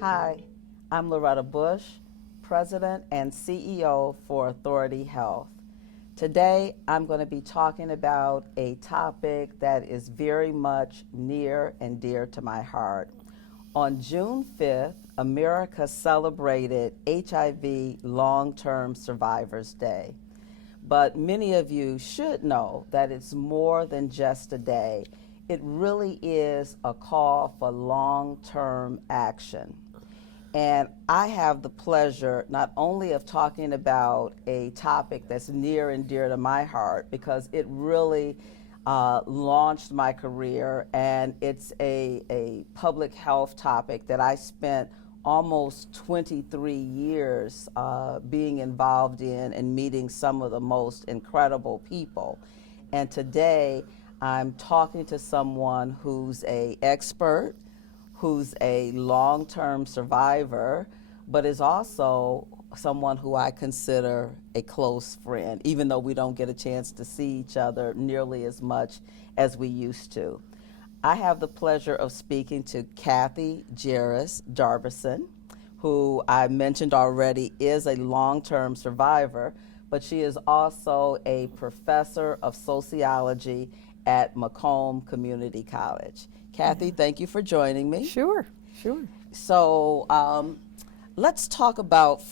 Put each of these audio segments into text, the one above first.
Hi, I'm Loretta Bush, President and CEO for Authority Health. Today, I'm going to be talking about a topic that is very much near and dear to my heart. On June 5th, America celebrated HIV Long-Term Survivors Day. But many of you should know that it's more than just a day. It really is a call for long-term action. And I have the pleasure not only of talking about a topic that's near and dear to my heart, because it really launched my career, and it's a public health topic that I spent almost 23 years being involved in and meeting some of the most incredible people. And today I'm talking to someone who's an expert, who's a long-term survivor, but is also someone who I consider a close friend, even though we don't get a chance to see each other nearly as much as we used to. I have the pleasure of speaking to Kathy Gerus-Darbison, who I mentioned already is a long-term survivor, but she is also a professor of sociology at Macomb Community College. Kathy, thank you for joining me. Sure. So let's talk about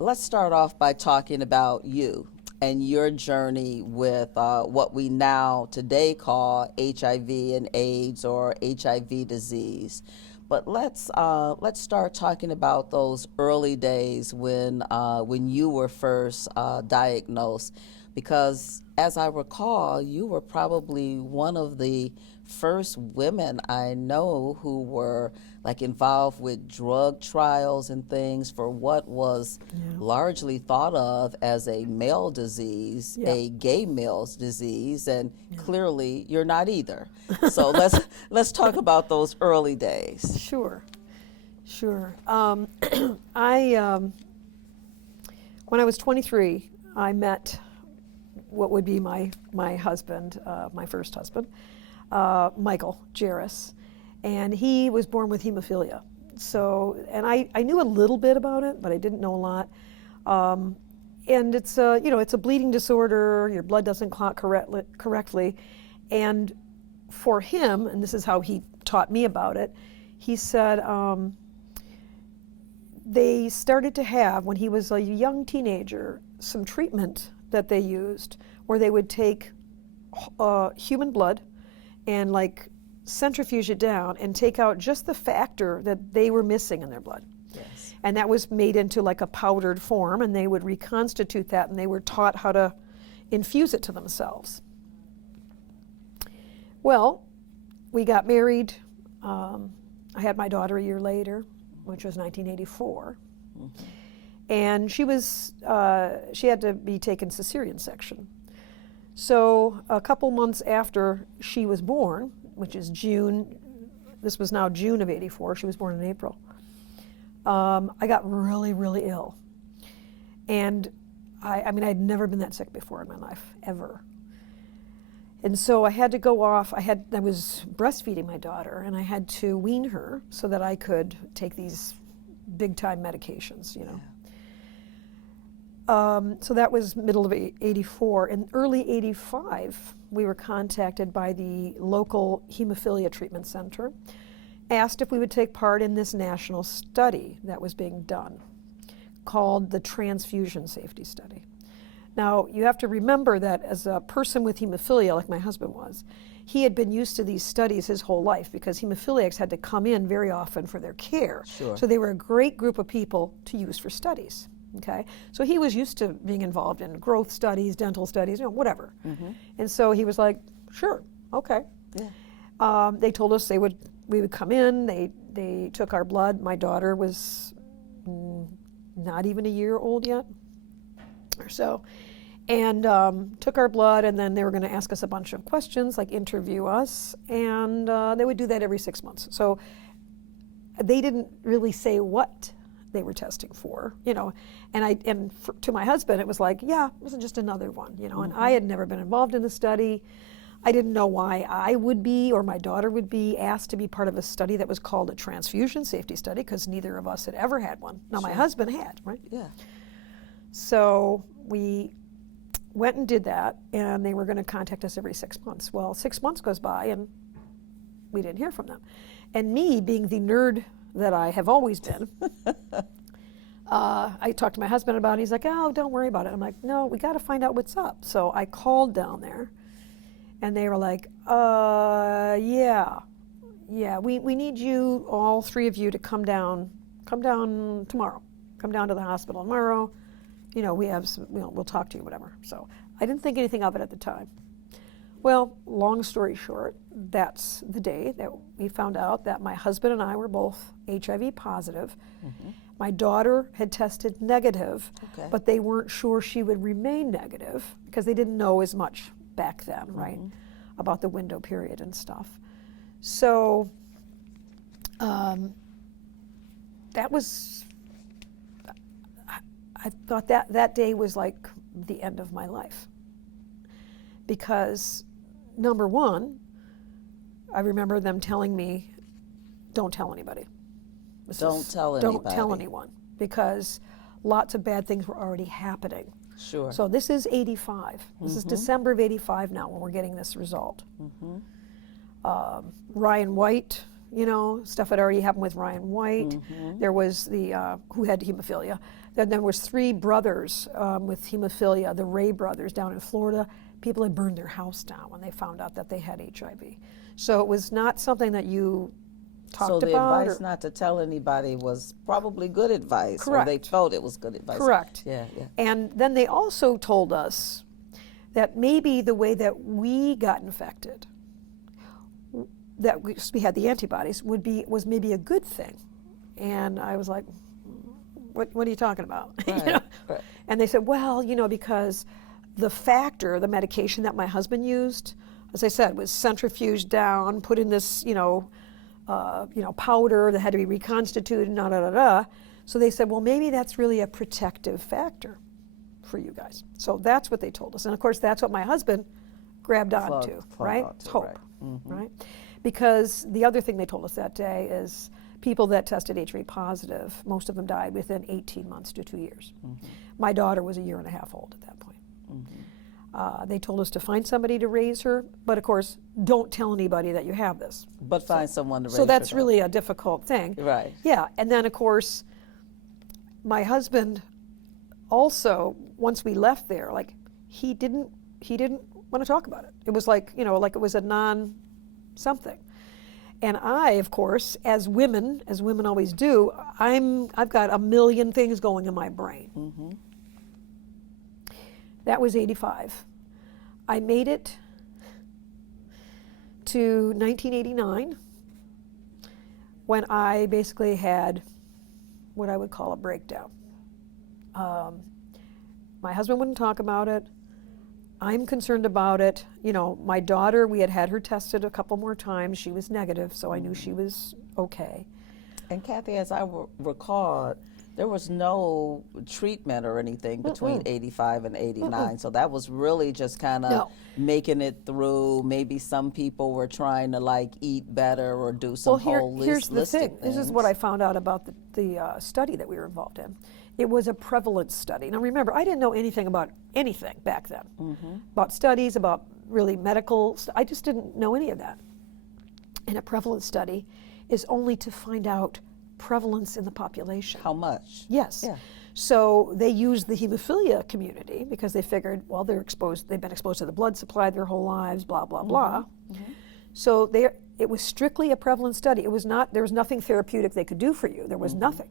let's start off by talking about you and your journey with what we now today call HIV and AIDS or HIV disease. But let's start talking about those early days when you were first diagnosed, because as I recall, you were probably one of the first women I know who were like involved with drug trials and things for what was largely thought of as a male disease, a gay male's disease, and clearly you're not either. So let's talk about those early days. Sure. I when I was 23, I met what would be my husband, my first husband, Michael Gerus, and he was born with hemophilia. So, and I knew a little bit about it, but I didn't know a lot. And it's it's a bleeding disorder. Your blood doesn't clot correctly, and for him, and this is how he taught me about it, he said they started to have, when he was a young teenager, some treatment that they used where they would take human blood and like centrifuge it down and take out just the factor that they were missing in their blood. Yes. And that was made into like a powdered form, and they would reconstitute that, and they were taught how to infuse it to themselves. She we got married. I had my daughter a year later, which was 1984. Mm-hmm. And she had to be taken cesarean section. So a couple months after she was born, which is June, this was now June of '84, she was born in April, I got really, really ill. And I mean, I'd never been that sick before in my life, ever. And so I had to go off. I was breastfeeding my daughter, and I had to wean her so that I could take these big-time medications, you know. So that was middle of '84. In early '85, we were contacted by the local hemophilia treatment center, asked if we would take part in this national study that was being done called the Transfusion Safety Study. Now, you have to remember that as a person with hemophilia, like my husband was, he had been used to these studies his whole life because hemophiliacs had to come in very often for their care. Sure. So they were a great group of people to use for studies. Okay, so he was used to being involved in growth studies, dental studies, whatever. Mm-hmm. And so he was like, sure, okay. Yeah. They told us we would come in. They took our blood. My daughter was not even a year old yet, or so, and took our blood. And then they were going to ask us a bunch of questions, like interview us, and they would do that every 6 months. So they didn't really say what they were testing for, and to my husband it was like, it wasn't just another one, and I had never been involved in the study. I didn't know why I would be or my daughter would be asked to be part of a study that was called a transfusion safety study, because neither of us had ever had one. Now, my husband had, right? Yeah. So we went and did that, and they were going to contact us every 6 months. Well, 6 months goes by, and we didn't hear from them. And me, being the nerd that I have always been, I talked to my husband about it. He's like, oh, don't worry about it. I'm like, no, we got to find out what's up. So I called down there, and they were like, yeah, we need you, all three of you, to come down tomorrow. Come down to the hospital tomorrow. We have some, we'll talk to you, whatever. So I didn't think anything of it at the time. Well, long story short, that's the day that we found out that my husband and I were both HIV positive. Mm-hmm. My daughter had tested negative, but they weren't sure she would remain negative because they didn't know as much back then, right, about the window period and stuff. So that was, I thought that day was like the end of my life. Because, number one, I remember them telling me, don't tell anybody. Don't tell anybody. Don't tell anyone, because lots of bad things were already happening. Sure. So this is 85. This is December of 85 now when we're getting this result. Ryan White, stuff had already happened with Ryan White. There was the, who had hemophilia. Then there was 3 brothers with hemophilia, the Ray brothers down in Florida. People had burned their house down when they found out that they had HIV. So it was not something that you talked about. So the advice not to tell anybody was probably good advice. Correct. Or they felt it was good advice. Correct. Yeah. And then they also told us that maybe the way that we got infected, that we had the antibodies, was maybe a good thing. And I was like, what are you talking about? Right. And they said, well, because the medication that my husband used, as I said, was centrifuged down, put in this, powder that had to be reconstituted, So they said, well, maybe that's really a protective factor for you guys. So that's what they told us. And of course, that's what my husband grabbed onto, right? Hope, right? Because the other thing they told us that day is people that tested HIV positive, most of them died within 18 months to 2 years. My daughter was 1.5 years old at that point. They told us to find somebody to raise her, but of course, don't tell anybody that you have this. But find someone to raise her. So that's really a difficult thing. Right. Yeah, and then of course, my husband also, once we left there, he didn't want to talk about it. It was like it was a non-something. And I, of course, as women always do, I've got a million things going in my brain. That was 85. I made it to 1989 when I basically had what I would call a breakdown. My husband wouldn't talk about it. I'm concerned about it. My daughter, we had her tested a couple more times. She was negative, so I knew she was okay. And Kathy, as I recall, there was no treatment or anything between 85 and 89. So that was really just kind of making it through. Maybe some people were trying to eat better or do some here's the thing. things. This is what I found out about the study that we were involved in. It was a prevalence study. Now remember, I didn't know anything about anything back then. About studies, about really medical, I just didn't know any of that. And a prevalence study is only to find out prevalence in the population. How much? Yes. Yeah. So they used the hemophilia community because they figured, well, they've been exposed to the blood supply their whole lives, blah, blah, blah. So it was strictly a prevalence study. There was nothing therapeutic they could do for you. There was nothing.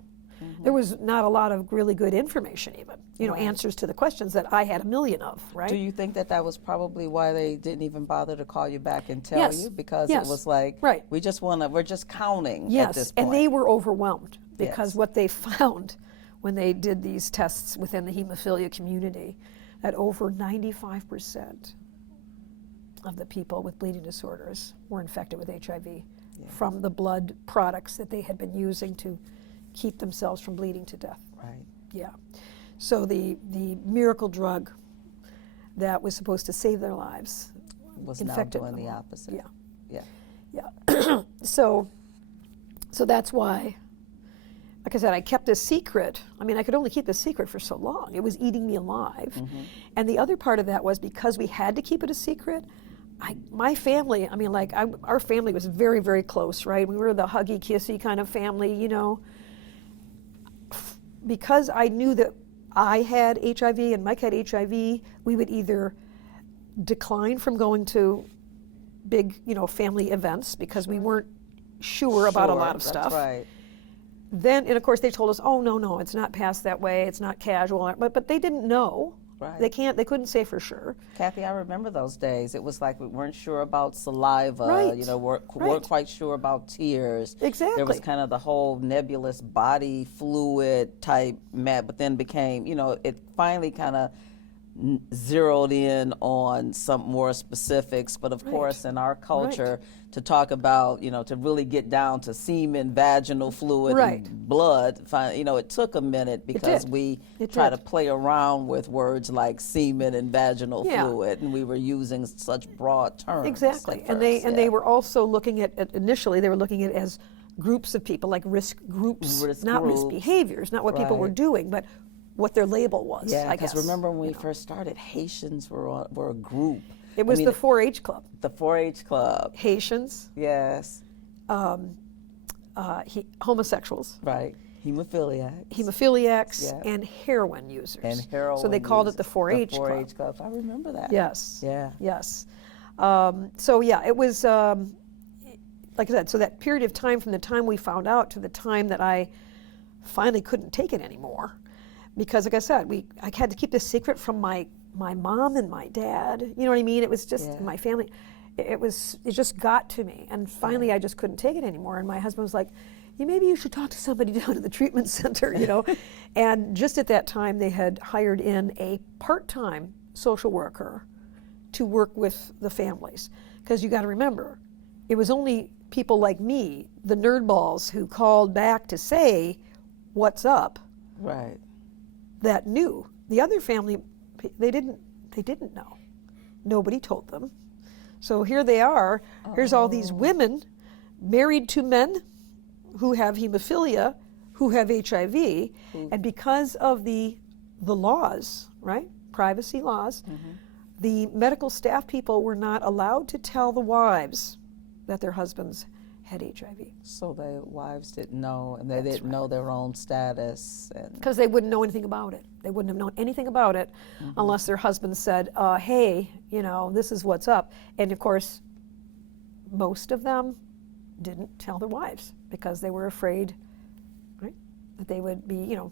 There was not a lot of really good information even, answers to the questions that I had a million of, right? Do you think that was probably why they didn't even bother to call you back and tell you? Because it was we're just counting at this point. And they were overwhelmed because what they found when they did these tests within the hemophilia community, that over 95% of the people with bleeding disorders were infected with HIV from the blood products that they had been using to keep themselves from bleeding to death. Right. Yeah. So the miracle drug that was supposed to save their lives was now infected doing them the all. opposite. Yeah. Yeah. Yeah. So that's why, like I said, I kept this secret. I mean, I could only keep this secret for so long. It was eating me alive. Mm-hmm. And the other part of that was because we had to keep it a secret, my family, I mean, like, our family was very, very close, right? We were the huggy, kissy kind of family, you know. Because I knew that I had HIV and Mike had HIV, we would either decline from going to big, you know, family events because we weren't sure about a lot of stuff. That's right. Then, and of course, they told us, oh, no, it's not passed that way, it's not casual, but they didn't know. Right. They couldn't say for sure. Kathy, I remember those days. It was like we weren't sure about saliva, Right. you know, weren't Right. quite sure about tears. Exactly. There was kind of the whole nebulous body fluid type but then became, you know, it finally kind of zeroed in on some more specifics. But of course, in our culture, to talk about, you know, to really get down to semen, vaginal fluid, and blood, you know, it took a minute because we try to play around with words like semen and vaginal fluid, and we were using such broad terms. Exactly, and they were also looking at initially they were looking at it as groups of people, like risk groups, not risk behaviors, not what people were doing, but what their label was. Yeah, I guess. because remember when we first started, Haitians were a group. It was the 4-H club. The 4-H club. Haitians. Yes. Homosexuals. Right. Hemophiliacs and heroin users. And heroin So they called it the 4-H club. The 4-H club. I remember that. Yes. Yeah. Yes. So yeah, it was like I said. So that period of time from the time we found out to the time that I finally couldn't take it anymore, because like I said, I had to keep this secret from my mom and my dad. You know what I mean? It was just my family. It just got to me, and finally I just couldn't take it anymore. And my husband was like, maybe you should talk to somebody down at the treatment center, you know. And just at that time, they had hired in a part-time social worker to work with the families. Because you got to remember, it was only people like me, the nerdballs, who called back to say, what's up? Right. That knew. The other family, they didn't know. Nobody told them. So here they are. Here's all these women married to men who have hemophilia, who have HIV, and because of the laws, right, privacy laws, the medical staff people were not allowed to tell the wives that their husbands had HIV. So the wives didn't know, and they didn't know their own status. Because they wouldn't know anything about it. They wouldn't have known anything about it unless their husband said, hey, you know, this is what's up. And of course, most of them didn't tell their wives because they were afraid, right, that they would be, you know,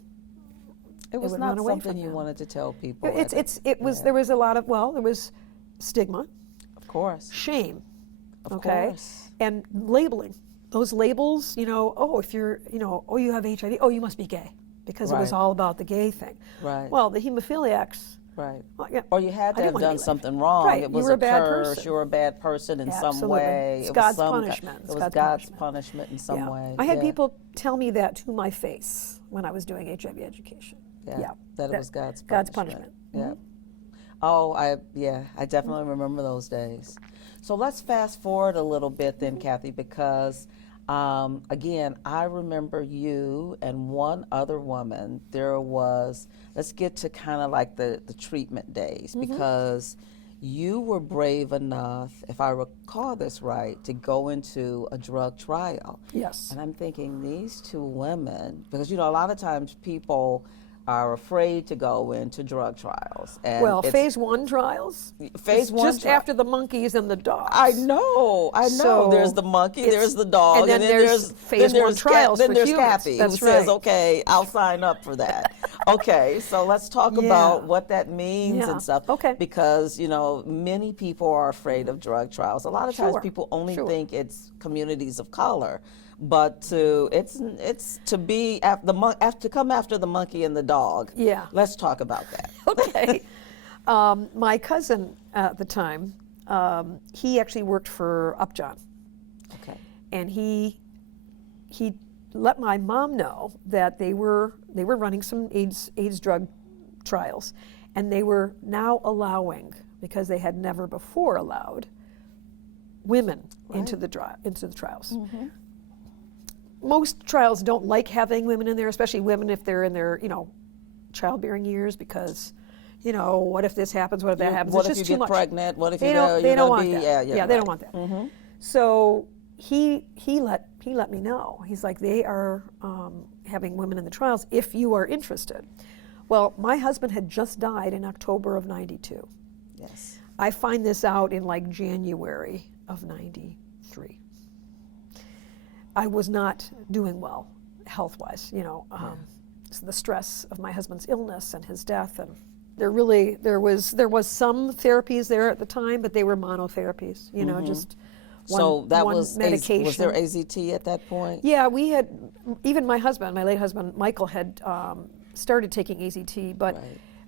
it was not something you wanted to tell people. It was. There was a lot of there was stigma, of course, shame, of course, and labeling. Those labels, you know, if you're, you know, you have HIV, you must be gay, because it was all about the gay thing. Right. Well, the hemophiliacs. Right. Well, yeah, or you had to have done something wrong. Right. It was you were a bad curse. person. You were a bad person in some Absolutely. way. It's God's punishment. It was God's punishment in some way. I had people tell me that to my face when I was doing HIV education. That it was God's punishment. God's punishment. Yeah. Oh, I definitely remember those days. So let's fast forward a little bit then, Kathy, because again, I remember you and one other woman. Let's get to kind of like the treatment days, because you were brave enough, if I recall this right, to go into a drug trial. Yes. And I'm thinking, these two women, because, you know, a lot of times people are afraid to go into drug trials. And phase 1 trials? Phase 1 just after the monkeys and the dogs. I know. So there's the monkey, there's the dog, and then there's phase 1 trials then for there's humans. Kathy, That's who right. says, okay, I'll sign up for that. Okay, so let's talk about what that means and stuff. Okay. Because, you know, many people are afraid of drug trials. A lot of times people only think it's communities of color. But it's to come after the monkey and the dog. Yeah. Let's talk about that. Okay. My cousin at the time, he actually worked for Upjohn. Okay. And he let my mom know that they were running some AIDS drug trials, and they were now allowing because they had never before allowed women Right. into the trials. Mm-hmm. Most trials don't like having women in there, especially women if they're in their, childbearing years, because, what if this happens? What if that happens? What It's if just you too get much. pregnant? What if They you don't. They don't want that. Yeah, they right. don't want that. Mm-hmm. So he let me know. He's like, they are having women in the trials if you are interested. Well, my husband had just died in October of '92. Yes. I find this out in like January of '93. I was not doing well health-wise, so the stress of my husband's illness and his death, and there was some therapies there at the time, but they were monotherapies, just one medication. Was there AZT at that point? Yeah, we had, even my late husband, Michael, had started taking AZT, but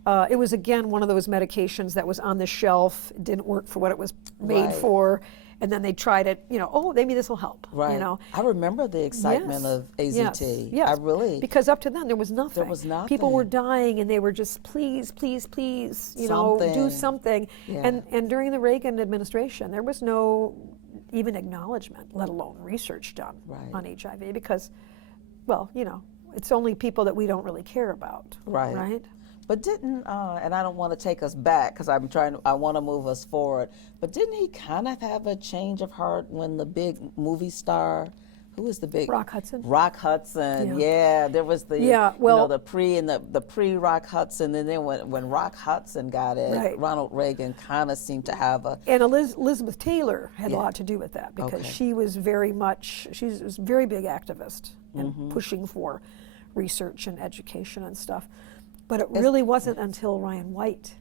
Right. it was, again, one of those medications that was on the shelf, didn't work for what it was made Right. for, and then they tried it, maybe this will help, Right. I remember the excitement Yes. of AZT. Yes. I really. Because up to then there was nothing. There was nothing. People were dying, and they were just, please, please, please, do Something. something. Yeah. And during the Reagan administration, there was no even acknowledgement, let alone research done Right. on HIV, because, well, it's only people that we don't really care about. Right. Right? But didn't, and I don't want to take us back because I want to move us forward, but didn't he kind of have a change of heart when the big movie star, who was the big? Rock Hudson. Rock Hudson, yeah. There was the, the pre-Rock Hudson, and then when Rock Hudson got it, Right. Ronald Reagan kind of seemed to have a. And Elizabeth Taylor had Yeah. a lot to do with that, because Okay. she was a very big activist and pushing for research and education and stuff. But it really wasn't until Ryan White,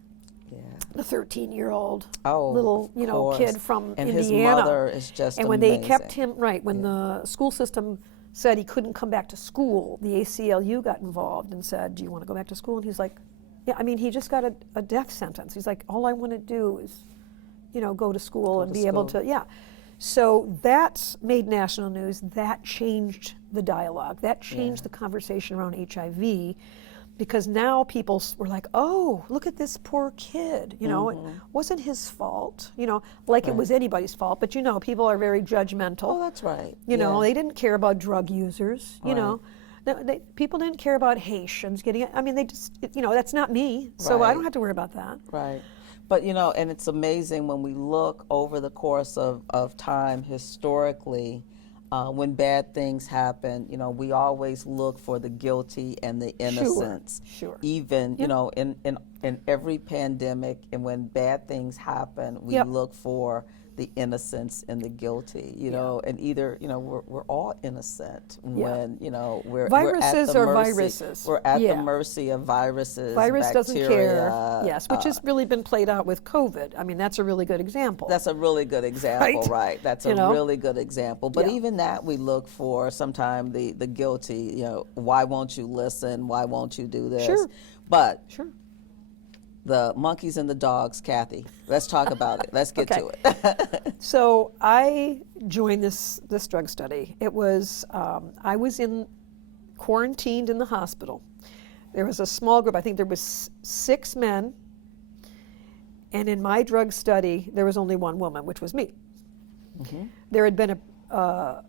the 13-year-old little, kid from and Indiana. his mother is just and when amazing. they kept him, when the school system said he couldn't come back to school, the ACLU got involved and said, do you want to go back to school? And he's like, yeah, he just got a death sentence. He's like, all I want to do is, go to school and be able to, So that made national news. That changed the dialogue. That changed the conversation around HIV, because now people were like, oh, look at this poor kid. It wasn't his fault, it was anybody's fault. But, people are very judgmental. Oh, that's right. They didn't care about drug users, Right. People didn't care about Haitians getting it. They just, that's not me. So I Right. don't have to worry about that. Right. But, and it's amazing when we look over the course of time historically, when bad things happen, we always look for the guilty and the innocents. Sure. Even, in every pandemic, and when bad things happen, we Yep. look for the innocents and the guilty, and either, we're all innocent when, we're Viruses at the are mercy. viruses. We're at the Yeah. mercy of viruses, Virus doesn't care. bacteria, Yes, which has really been played out with COVID. That's a really good example. That's a really good example, right? That's a know? really good example. But Yeah. even that, we look for sometimes the guilty, why won't you listen? Why won't you do this? Sure. But Sure. the monkeys and the dogs, Kathy, let's talk about it. Let's get to Okay. it. So I joined this drug study. It was, I was quarantined in the hospital. There was a small group, I think there was 6 men, and in my drug study, there was only 1 woman, which was me. Mm-hmm. There had been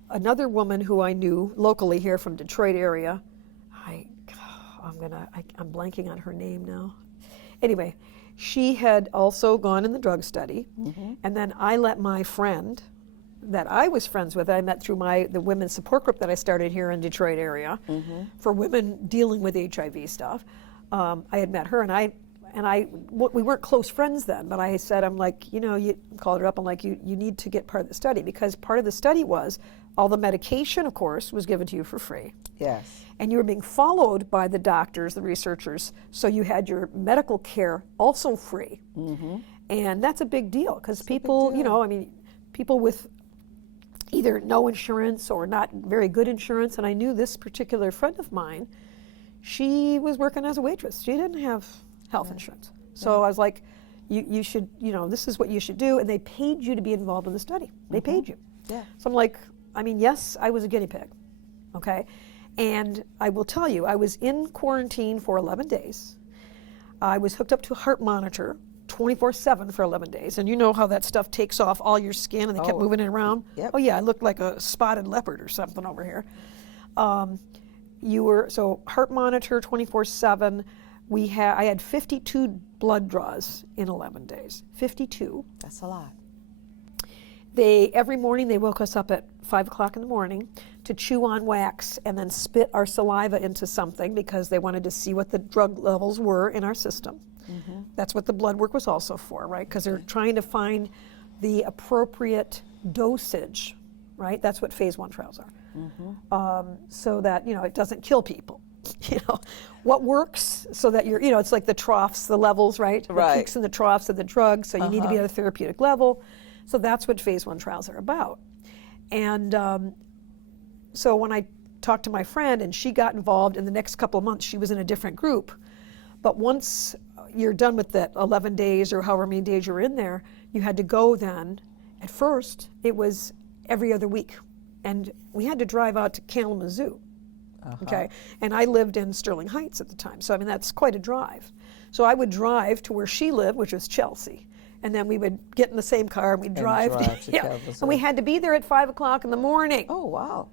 another woman who I knew locally here from Detroit area. I'm blanking on her name now. Anyway, she had also gone in the drug study, and then I let my friend that I was friends with, I met through the women's support group that I started here in Detroit area for women dealing with HIV stuff. I had met her, we weren't close friends then, but I said, I'm like, you called her up, I'm like, you need to get part of the study, because part of the study was all the medication, of course, was given to you for free. Yes. And you were being followed by the doctors, the researchers, so you had your medical care also free. And that's a big deal, because people, people with either no insurance or not very good insurance, and I knew this particular friend of mine, she was working as a waitress. She didn't have health insurance. So I was like, you should, this is what you should do, and they paid you to be involved in the study. They paid you. Yeah. So I'm like, yes, I was a guinea pig, okay? And I will tell you, I was in quarantine for 11 days. I was hooked up to a heart monitor 24/7 for 11 days. And you know how that stuff takes off all your skin and they kept moving it around? Yep. Oh yeah, I looked like a spotted leopard or something over here. So heart monitor 24/7. I had 52 blood draws in 11 days. 52. That's a lot. Every morning they woke us up at 5 o'clock in the morning to chew on wax and then spit our saliva into something because they wanted to see what the drug levels were in our system. That's what the blood work was also for, right? Because they're trying to find the appropriate dosage, right? That's what phase 1 trials are. So that, it doesn't kill people. What works so that you're, it's like the troughs, the levels, right? The peaks and the troughs of the drug, so you need to be at a therapeutic level. So that's what phase 1 trials are about. And so when I talked to my friend and she got involved, in the next couple of months she was in a different group. But once you're done with that 11 days or however many days you're in there, you had to go then. At first, it was every other week. And we had to drive out to Kalamazoo. Okay, and I lived in Sterling Heights at the time, so that's quite a drive. So I would drive to where she lived, which was Chelsea, and then we would get in the same car and we'd drive to Kalamazoo. And we had to be there at 5 o'clock in the morning. Oh wow!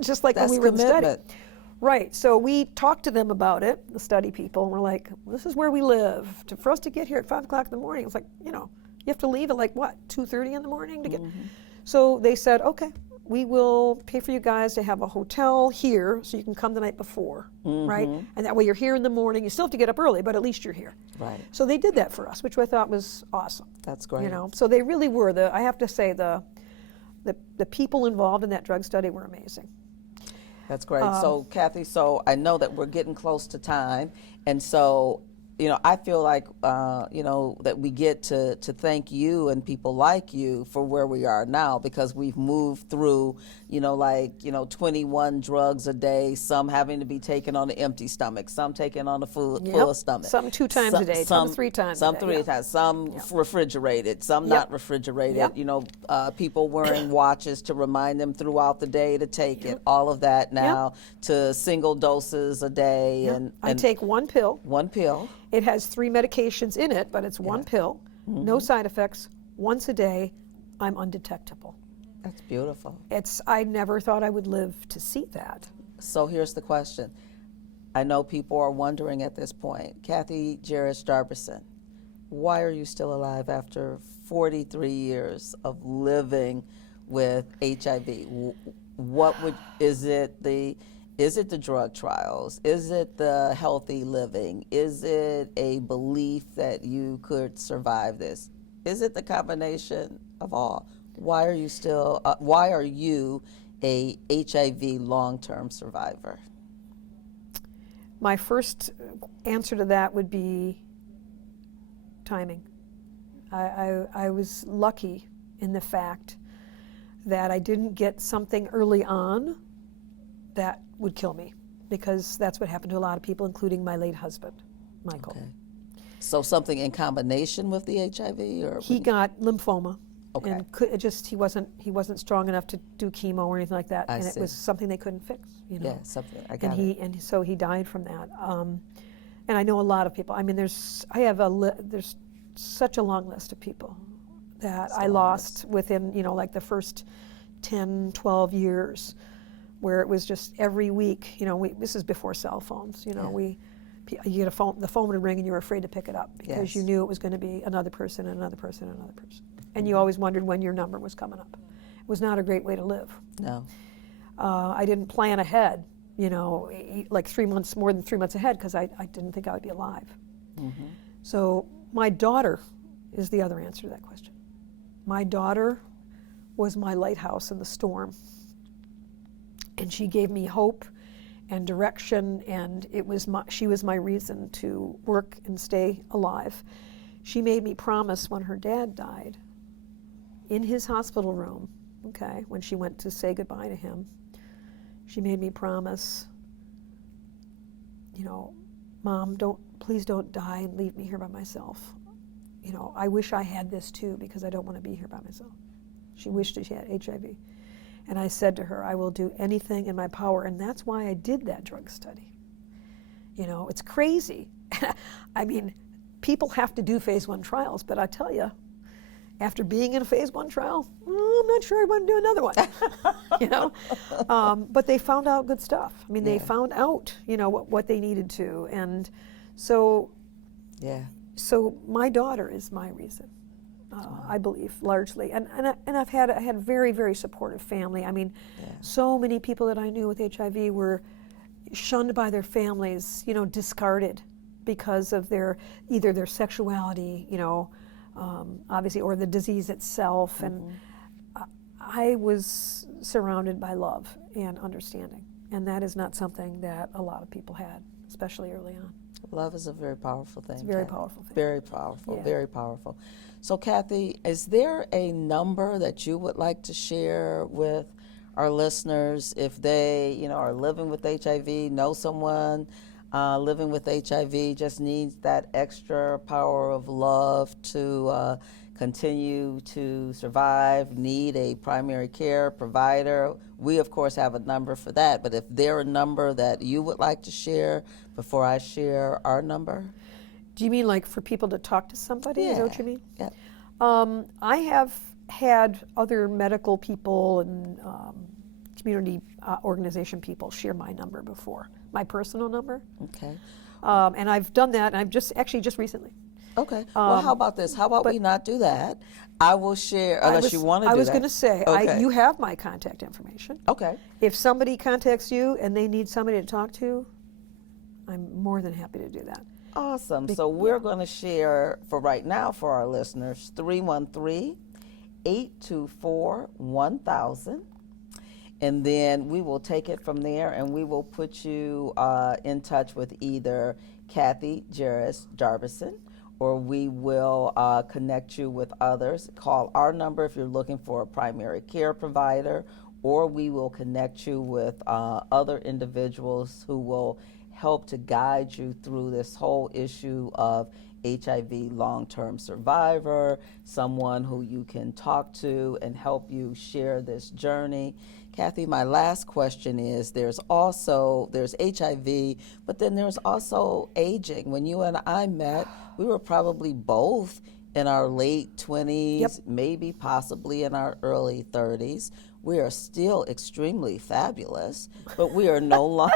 Just like That's when we were in the study. commitment. Right. So we talked to them about it, the study people, and we're like, this is where we live. For us to get here at 5 o'clock in the morning, it's like, you have to leave at 2:30 in the morning to get. So they said, okay, we will pay for you guys to have a hotel here so you can come the night before, right? And that way you're here in the morning. You still have to get up early, but at least you're here. Right. So they did that for us, which I thought was awesome. That's great. So they really were, I have to say, the people involved in that drug study were amazing. That's great. So Kathy, I know that we're getting close to time, and so I feel like that we get to thank you and people like you for where we are now, because we've moved through 21 drugs a day, some having to be taken on an empty stomach, some taken on a full stomach, some 2 times a day, some 3 times some a day, 3 times, some refrigerated, some not refrigerated. People wearing watches to remind them throughout the day to take it. All of that now to single doses a day. And I take 1 pill. 1 pill. It has 3 medications in it, but it's 1 pill, no side effects, once a day. I'm undetectable. That's beautiful. I never thought I would live to see that. So here's the question. I know people are wondering at this point, Kathy Gerus-Darbison, why are you still alive after 43 years of living with HIV? Is it the drug trials? Is it the healthy living? Is it a belief that you could survive this? Is it the combination of all? Why are you a HIV long-term survivor? My first answer to that would be timing. I was lucky in the fact that I didn't get something early on that would kill me, because that's what happened to a lot of people, including my late husband, Michael. Okay. So something in combination with the HIV, or he got lymphoma, okay, and he wasn't strong enough to do chemo or anything like that, and it was something they couldn't fix. Yeah, something. I got it. And so he died from that. And I know a lot of people. I mean, there's such a long list of people that I lost within the first 10, 12 years. Where it was just every week, this is before cell phones, you get the phone would ring and you were afraid to pick it up because you knew it was going to be another person and another person and another person. And you always wondered when your number was coming up. It was not a great way to live. No. I didn't plan ahead, like 3 months, more than 3 months ahead, because I didn't think I would be alive. So my daughter is the other answer to that question. My daughter was my lighthouse in the storm. And she gave me hope and direction, and she was my reason to work and stay alive. She made me promise when her dad died, in his hospital room, when she went to say goodbye to him, she made me promise, Mom, please don't die and leave me here by myself. I wish I had this too, because I don't want to be here by myself. She wished that she had HIV. And I said to her, I will do anything in my power. And that's why I did that drug study. It's crazy. I mean, people have to do phase 1 trials, but I tell you, after being in a phase 1 trial, I'm not sure I want to do another one. You know, but they found out good stuff. I mean, they found out, you know, what they needed to, and so. Yeah. So my daughter is my reason, I believe, largely, and I had very, very supportive family. I mean, so many people that I knew with HIV were shunned by their families, you know, discarded because of either their sexuality, you know, obviously, or the disease itself. And I was surrounded by love and understanding, and that is not something that a lot of people had, especially early on. Love is a very powerful thing. It's a very Kathy. powerful thing. Very powerful, Yeah. very powerful. So Kathy, is there a number that you would like to share with our listeners if they, you know, are living with HIV, know someone living with HIV, just needs that extra power of love to continue to survive, need a primary care provider? We, of course, have a number for that, but if there a number that you would like to share before I share our number? Do you mean like for people to talk to somebody? Is that what you mean? Yeah. I have had other medical people and community organization people share my number before, my personal number. Okay. And I've done that, and I've just recently. Okay. Well, how about this? How about we not do that? I will share, unless you want to do that. I was going to say, Okay. you have my contact information. Okay. If somebody contacts you and they need somebody to talk to, I'm more than happy to do that. Awesome. So we're going to share, for right now, for our listeners, 313-824-1000. And then we will take it from there, and we will put you in touch with either Kathy Gerus-Darbison, or we will connect you with others. Call our number if you're looking for a primary care provider, or we will connect you with other individuals who will help to guide you through this whole issue of HIV long-term survivor, someone who you can talk to and help you share this journey. Kathy, my last question is, there's HIV, but then there's also aging. When you and I met, we were probably both in our late 20s, maybe possibly in our early 30s. We are still extremely fabulous, but we are no longer,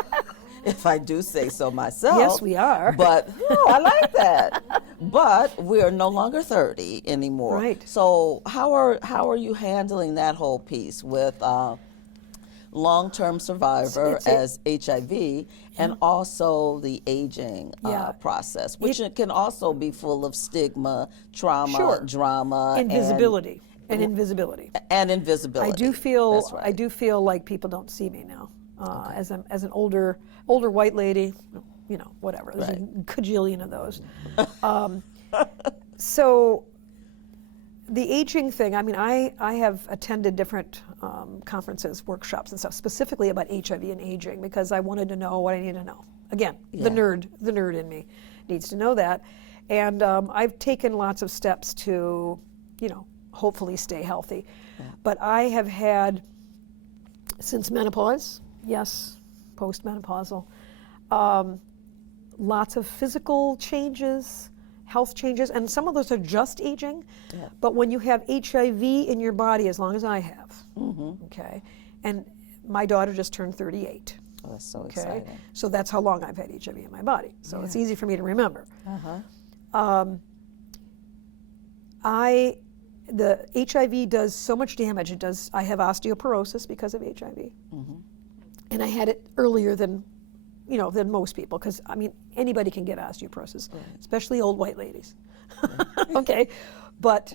if I do say so myself. Yes, we are. But, I like that. But we are no longer 30 anymore. Right. So how are you handling that whole piece with long-term survivor as HIV, and also the aging process, which can also be full of stigma, trauma, drama, invisibility, and invisibility. I do feel like people don't see me now as an older white lady, you know, whatever. There's a cajillion of those. So the aging thing, I mean, I have attended different conferences, workshops and stuff, specifically about HIV and aging, because I wanted to know what I needed to know. Again, the nerd in me needs to know that. And I've taken lots of steps to, you know, hopefully stay healthy. Yeah. But I have had, since menopause, postmenopausal, lots of physical changes, health changes, and some of those are just aging. Yeah. But when you have HIV in your body, as long as I have, okay, and my daughter just turned 38. Oh, that's so exciting. So that's how long I've had HIV in my body. So it's easy for me to remember. The HIV does so much damage. I have osteoporosis because of HIV, and I had it earlier than most people, because I mean, anybody can get osteoporosis, especially old white ladies. Okay, but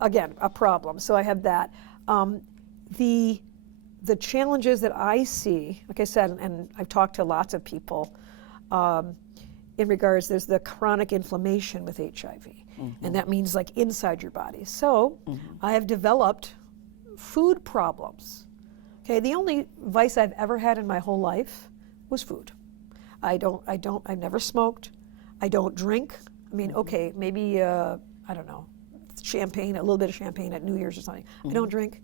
again, a problem. So I have that. The challenges that I see, like I said, and I've talked to lots of people in regards, there's the chronic inflammation with HIV, and that means like inside your body. So I have developed food problems. Okay, the only vice I've ever had in my whole life was food. I've never smoked. I don't drink. I mean, okay, maybe, I don't know, champagne, a little bit of champagne at New Year's or something. I don't drink.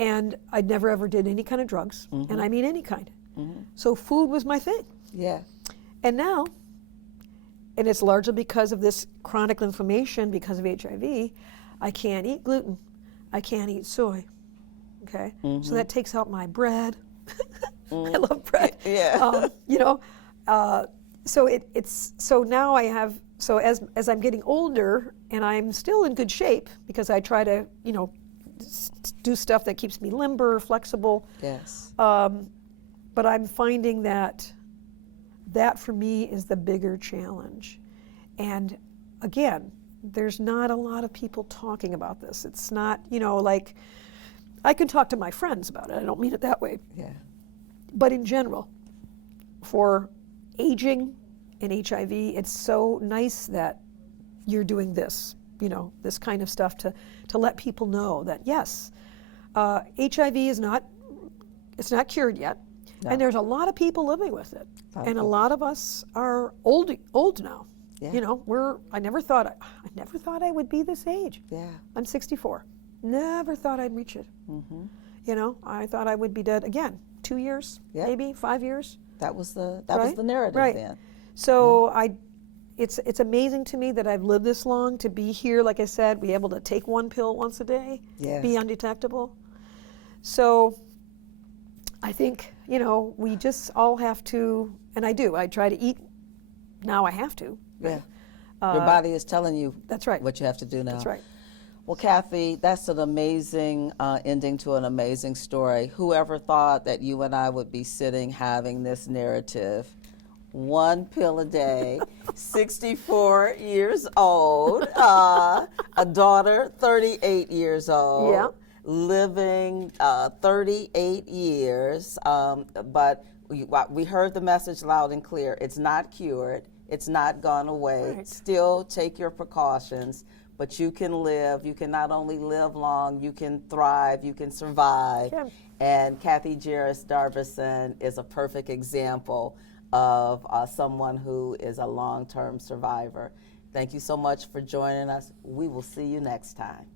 And I never ever did any kind of drugs, and I mean any kind. So food was my thing. Yeah. And now, and it's largely because of this chronic inflammation because of HIV. I can't eat gluten. I can't eat soy. Okay, so that takes out my bread. I love bread. Yeah. You know, so it's so now I have, so as I'm getting older and I'm still in good shape because I try to, you know, do stuff that keeps me limber, flexible. Yes. But I'm finding that for me is the bigger challenge. And again, there's not a lot of people talking about this. It's not, you know, like, I can talk to my friends about it. I don't mean it that way. Yeah. But in general, for aging and HIV, it's so nice that you're doing this, you know, this kind of stuff to let people know that, yes, HIV is not cured yet. No. And there's a lot of people living with it. And a lot of us are old now. Yeah. You know, I never thought I would be this age. Yeah. I'm 64. Never thought I'd reach it. You know, I thought I would be dead again. 2 years, maybe 5 years. That was the Right? narrative Right. then. So it's amazing to me that I've lived this long to be here. Like I said, be able to take one pill once a day, Yeah. be undetectable. So I think, you know, we just all have to, and I do. I try to eat. Now I have to. Yeah. Your body is telling you That's right. what you have to do now. That's right. Well, Kathy, that's an amazing ending to an amazing story. Whoever thought that you and I would be sitting having this narrative? One pill a day, 64 years old, a daughter, 38 years old, Yeah. living 38 years. But we heard the message loud and clear. It's not cured. It's not gone away. Right. Still take your precautions. But you can live. You can not only live long, you can thrive, you can survive. Yeah. And Kathy Gerus-Darbison is a perfect example of someone who is a long-term survivor. Thank you so much for joining us. We will see you next time.